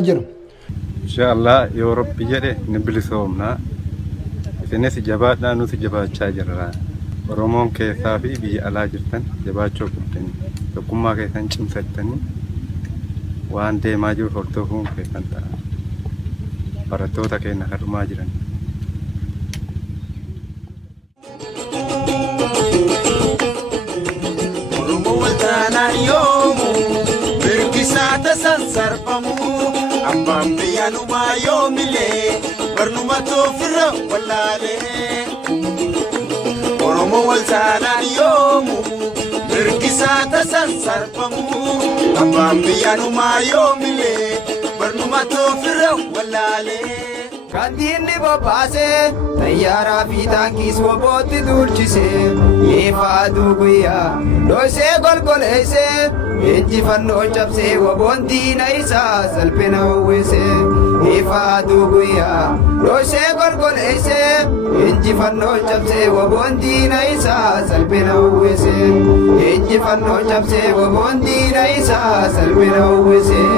jiru. Inshallah yoo Rabbi jedhe ni bilisoomna. Isinis jabaadhaa nuti jabaachaa jirra. Oromoon keessaa fi biyya alaa jirtan jabaachuu qabdanii tokkummaa keessan cimsattanii waan deemaa jiru hordofuun keessan ta'a. Barattoota keenya kadhumaa jiran. Oromoo waltaanaan yoomu birkisaata sansarfamu abbaan biyyaanuma yoomilee barnuma toofirra wallaalee. Oromoo waltaanaan yoomu birkisaata sansarfamu abbaan biyyaanuma yoomilee barnuma toofirra wallaalee. Kandiinni bobbaasee tayyaaraa fi taankiis wobootti duulchisee yeefa aduu guyyaa dhoosee golgoleessee injifannoo cabsee woboon diina isaa salphina uwwisee yeefa aduu guyyaa dhoosee golgoleessee injifannoo cabsee woboon diina isaa salphina uwwisee injifannoo cabsee woboon diina isaa salphina uwwisee.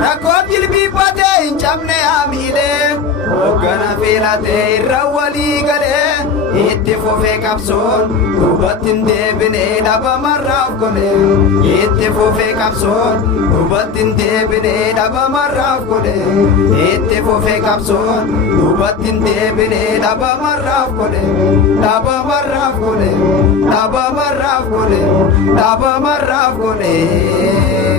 Rakkoon jilbiibbatee hin cabne haamiilee hoggana filatee irra walii galee itti fufee qabsoon duubatti hin deebine dhabamarraaf godhe itti fufee qabsoon duubatti hin deebine dhabamarraaf godhe itti fufee qabsoon duubatti hin deebine dhabamarraaf godhe dhabamarraaf godhe dhabamarraaf godhe dhabamarraaf godhe.